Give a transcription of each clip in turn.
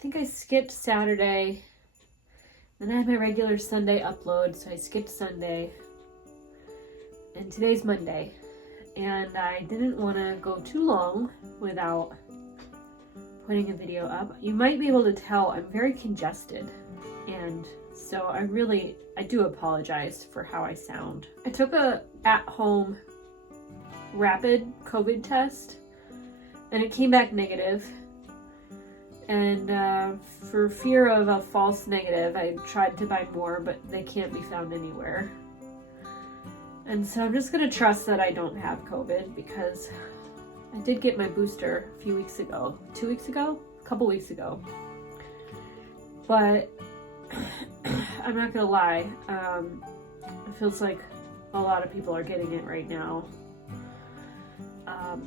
think I skipped Saturday. Then I had my regular Sunday upload, so I skipped Sunday. And today's Monday. And I didn't want to go too long without putting a video up. You might be able to tell I'm very congested. And so I do apologize for how I sound. I took a at-home rapid COVID test and it came back negative. And for fear of a false negative, I tried to buy more, but they can't be found anywhere. And so I'm just gonna trust that I don't have COVID, because I did get my booster a few weeks ago. 2 weeks ago? A couple weeks ago. But I'm not gonna lie, it feels like a lot of people are getting it right now. A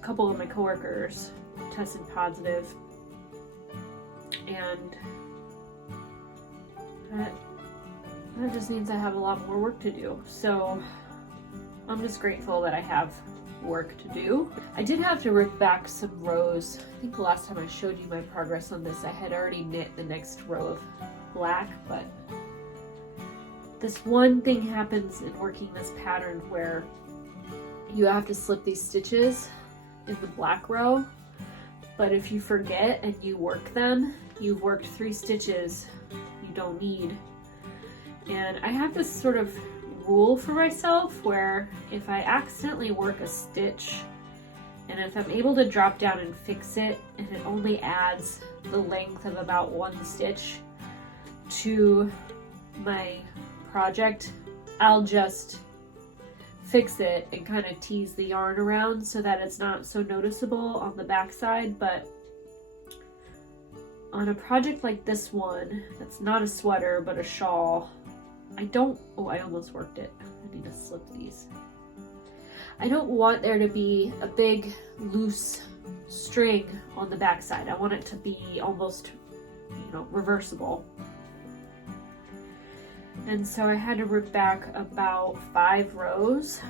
couple of my coworkers tested positive, and that just means I have a lot more work to do. So I'm just grateful that I have work to do. I did have to rip back some rows. I think the last time I showed you my progress on this, I had already knit the next row of black, but this one thing happens in working this pattern where you have to slip these stitches in the black row, but if you forget and you work them, you've worked 3 stitches you don't need. And I have this sort of rule for myself where if I accidentally work a stitch, and if I'm able to drop down and fix it, and it only adds the length of about 1 stitch to my project, I'll just fix it and kind of tease the yarn around so that it's not so noticeable on the back side. But on a project like this one, that's not a sweater but a shawl, I almost worked it. I need to slip these. I don't want there to be a big loose string on the back side. I want it to be almost, reversible. And so I had to rip back about 5 rows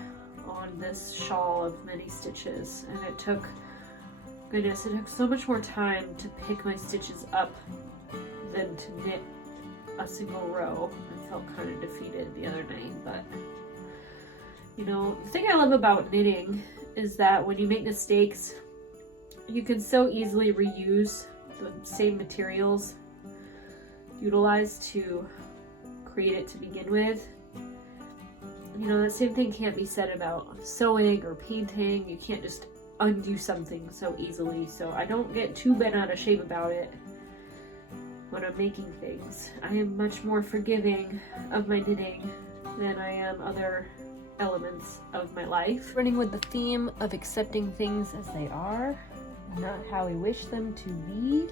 on this shawl of many stitches, and it took so much more time to pick my stitches up than to knit a single row. I felt kind of defeated the other night, but the thing I love about knitting is that when you make mistakes, you can so easily reuse the same materials utilized to create it to begin with. That same thing can't be said about sewing or painting. You can't just undo something so easily. So I don't get too bent out of shape about it when I'm making things. I am much more forgiving of my knitting than I am other elements of my life. Running with the theme of accepting things as they are, not how we wish them to be,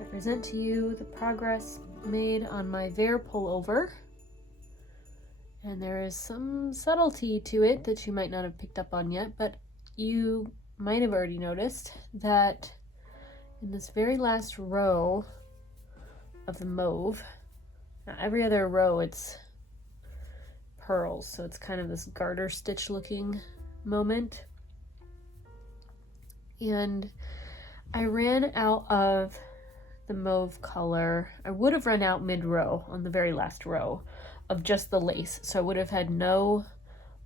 I present to you the progress made on my Vare pullover. And there is some subtlety to it that you might not have picked up on yet, but you might have already noticed that in this very last row of the mauve, now every other row it's pearls, so it's kind of this garter stitch looking moment. And I ran out of the mauve color. I would have run out mid-row on the very last row of just the lace, so I would have had no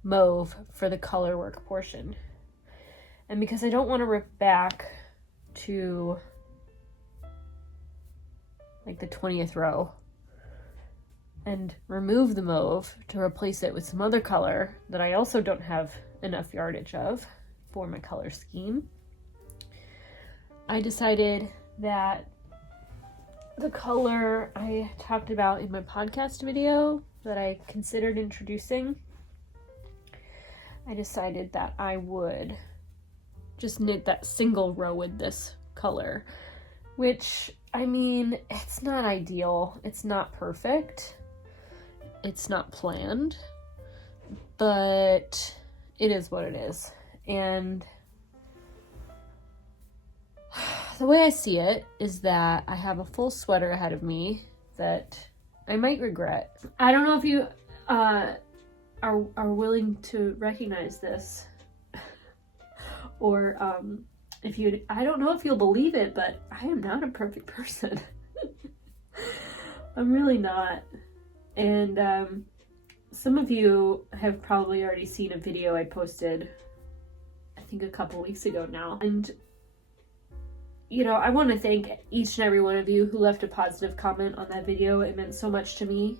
mauve for the color work portion. And because I don't want to rip back to like the 20th row and remove the mauve to replace it with some other color that I also don't have enough yardage of for my color scheme, I decided that the color I talked about in my podcast video that I considered introducing, I decided that I would just knit that single row with this color, which, it's not ideal, it's not perfect, it's not planned, but it is what it is. And the way I see it is that I have a full sweater ahead of me that I might regret. I don't know if you are willing to recognize this or I don't know if you'll believe it, but I am not a perfect person. I'm really not. And some of you have probably already seen a video I posted, I think a couple weeks ago now. And, you know, I want to thank each and every one of you who left a positive comment on that video. It meant so much to me.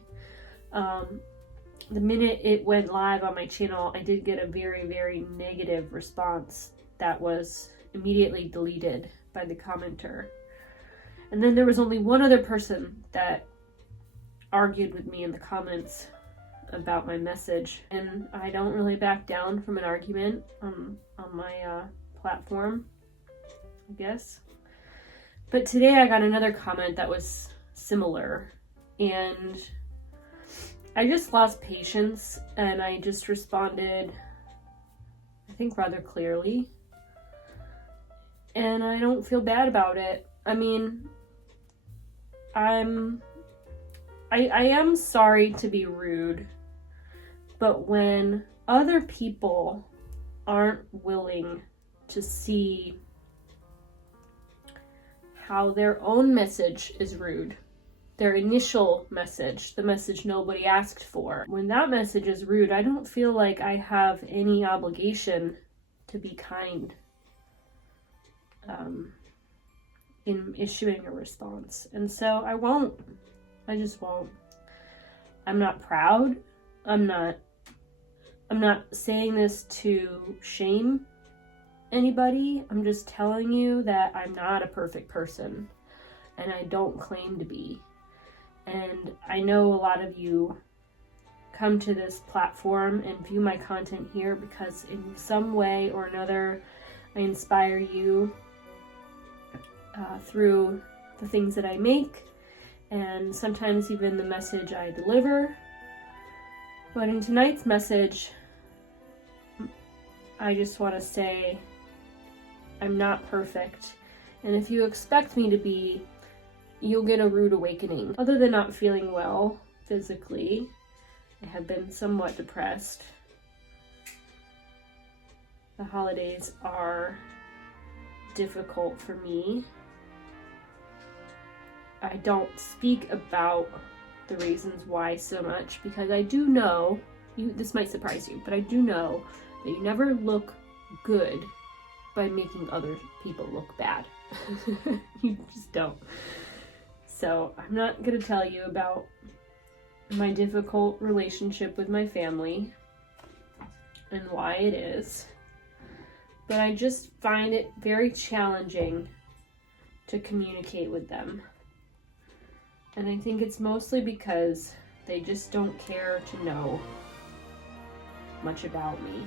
The minute it went live on my channel, I did get a very, very negative response that was immediately deleted by the commenter. And then there was only one other person that argued with me in the comments about my message, and I don't really back down from an argument on my platform, I guess. But today I got another comment that was similar, and I just lost patience, and I just responded, I think, rather clearly, and I don't feel bad about it. I mean, I am sorry to be rude, but when other people aren't willing to see how their own message is rude, their initial message, the message nobody asked for, when that message is rude, I don't feel like I have any obligation to be kind in issuing a response. And so I won't. I just won't. I'm not proud. I'm not saying this to shame anybody. I'm just telling you that I'm not a perfect person, and I don't claim to be. And I know a lot of you come to this platform and view my content here because in some way or another I inspire you through the things that I make, and sometimes even the message I deliver. But in tonight's message, I just want to say I'm not perfect, and if you expect me to be, you'll get a rude awakening. Other than not feeling well physically, I have been somewhat depressed. The holidays are difficult for me. I don't speak about the reasons why so much because I do know, this might surprise you, but I do know that you never look good by making other people look bad. You just don't. So I'm not going to tell you about my difficult relationship with my family and why it is, but I just find it very challenging to communicate with them. And I think it's mostly because they just don't care to know much about me.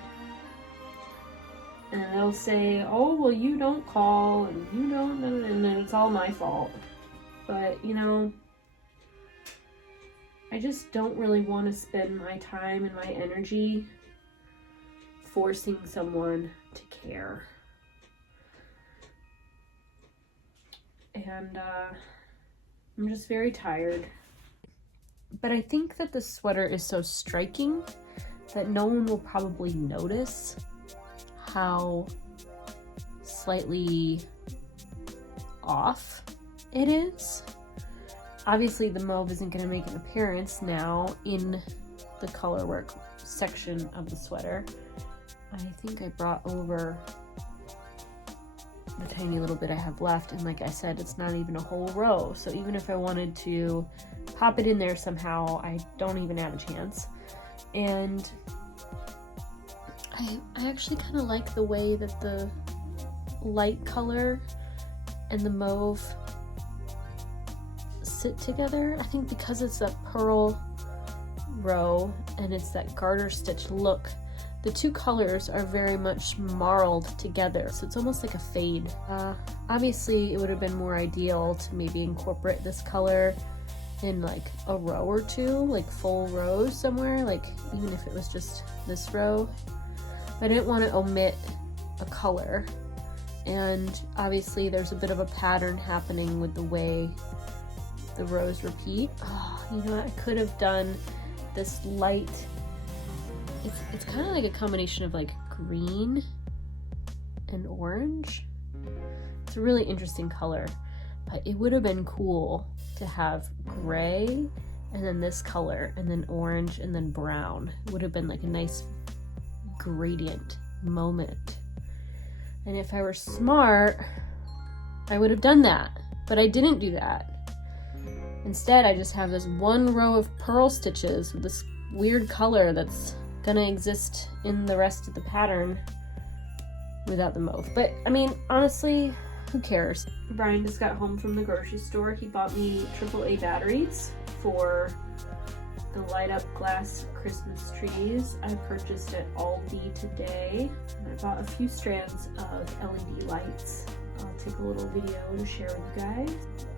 And they'll say, oh, well, you don't call, and you don't, and it's all my fault. But, you know, I just don't really want to spend my time and my energy forcing someone to care. And, I'm just very tired. But I think that the sweater is so striking that no one will probably notice how slightly off it is. Obviously the mauve isn't going to make an appearance now in the colorwork section of the sweater. I think I brought over the tiny little bit I have left, and like I said, it's not even a whole row, so even if I wanted to pop it in there somehow, I don't even have a chance. And I actually kind of like the way that the light color and the mauve sit together. I think because it's that pearl row and it's that garter stitch look, the two colors are very much marled together, so it's almost like a fade. Obviously, it would have been more ideal to maybe incorporate this color in like a row or two, like full rows somewhere, like even if it was just this row. But I didn't want to omit a color, and obviously there's a bit of a pattern happening with the way the rows repeat. Oh, you know what? I could have done this light. It's kind of like a combination of like green and orange. It's a really interesting color, but it would have been cool to have gray and then this color and then orange and then brown. It would have been like a nice gradient moment. And if I were smart, I would have done that, but I didn't do that. Instead, I just have this one row of purl stitches with this weird color that's gonna exist in the rest of the pattern without the mauve. But I mean, honestly, who cares? Brian just got home from the grocery store. He bought me AAA batteries for the light up glass Christmas trees. I purchased at Aldi today. And I bought a few strands of LED lights. I'll take a little video to share with you guys.